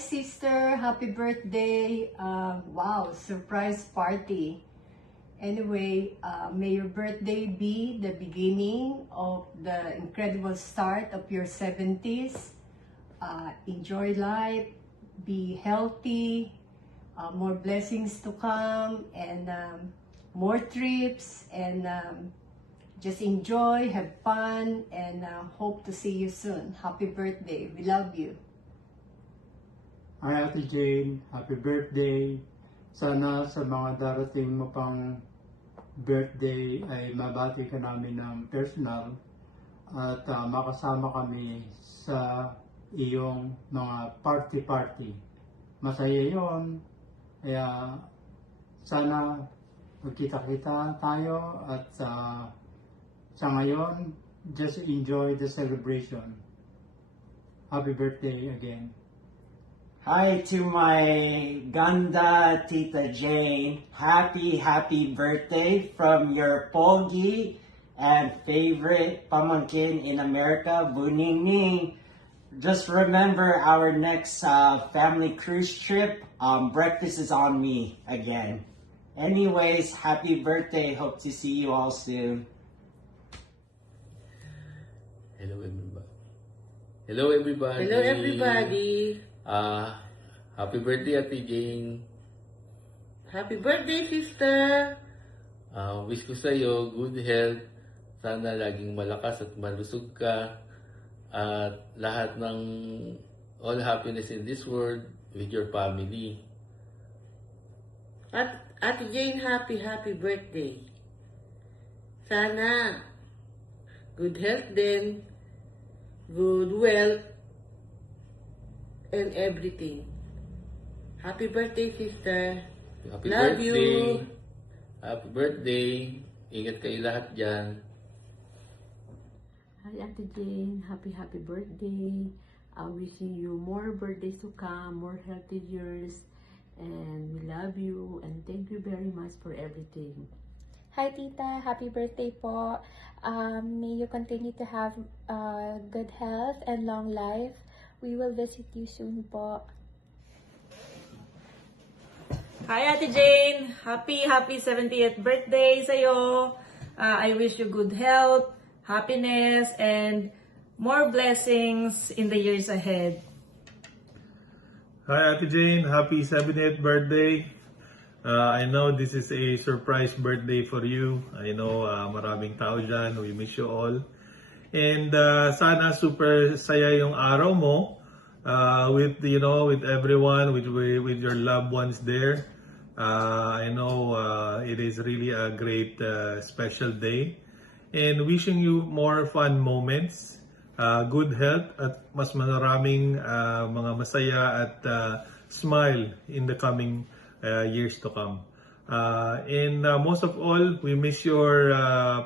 sister. Happy birthday. Wow, surprise party. Anyway, may your birthday be the beginning of the incredible start of your 70s. Enjoy life, be healthy, more blessings to come, and more trips, and just enjoy, have fun, and hope to see you soon. Happy birthday. We love you. Hi Ate Jane, happy birthday. Sana sa mga darating mo pang birthday ay mabati ka namin ng personal at makasama kami sa iyong mga party-party. Masaya yon. Kaya sana magkita-kita tayo at sa ngayon, just enjoy the celebration. Happy birthday again. Hi to my Ganda Tita Jane. Happy birthday from your Pogi and favorite pamangkin in America, Buningning. Just remember our next family cruise trip. Breakfast is on me again. Anyways, happy birthday. Hope to see you all soon. Hello everybody. Hello everybody. Hello everybody. Happy birthday Ate Jane. Happy birthday, sister. Wish ko sa iyo good health. Sana laging malakas at malusog ka. At lahat ng all happiness in this world with your family. At Ate Jane, happy birthday. Sana good health din, good wealth, and everything. Happy birthday, sister. Happy Love birthday. you. Happy birthday. Ingat kayo lahat dyan. Hi Ate Jane, happy birthday. Wishing you more birthdays to come, more healthy years, and we love you and thank you very much for everything. Hi Tita, happy birthday po. May you continue to have good health and long life. We will visit you soon po. Hi Ate Jane, happy 70th birthday sa'yo. I wish you good health, happiness, and more blessings in the years ahead. Hi Ate Jane, happy 70th birthday. I know this is a surprise birthday for you. I know maraming tao dyan. We miss you all. And sana super saya yung araw mo with everyone, with your loved ones there. I know it is really a great special day. And wishing you more fun moments, good health, at mas maraming mga masaya at smile in the coming years to come. And most of all, we miss your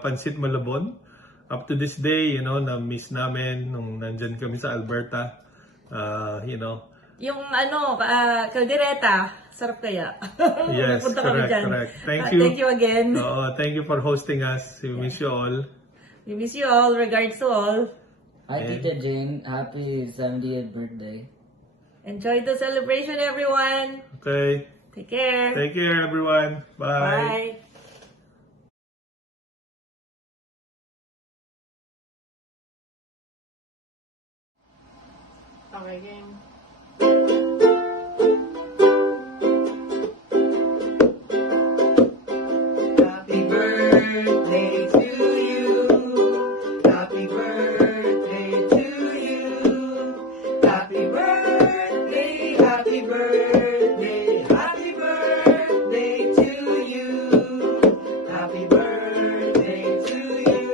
Pansit Malabon. Up to this day, na-miss namin nung nandyan kami sa Alberta. Yung kaldereta, sarap kaya. Yes, Napunta kami dyan. correct. Thank you. Thank you again. Thank you for hosting us. We miss you all. We miss you all. Regards to all. Hi Tita Jane, happy 70th birthday. Enjoy the celebration, everyone. Okay. Take care. Take care, everyone. Bye. Okay, game. Happy birthday to you. Happy birthday to you. Happy birthday, happy birthday, happy birthday to you. Happy birthday to you.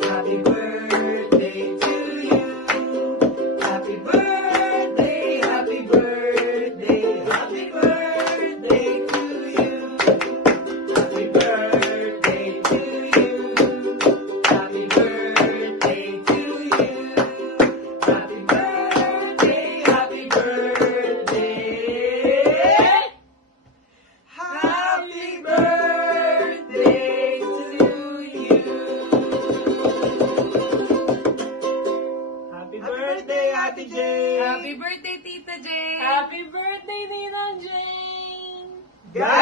Happy birthday to you. Happy birthday. God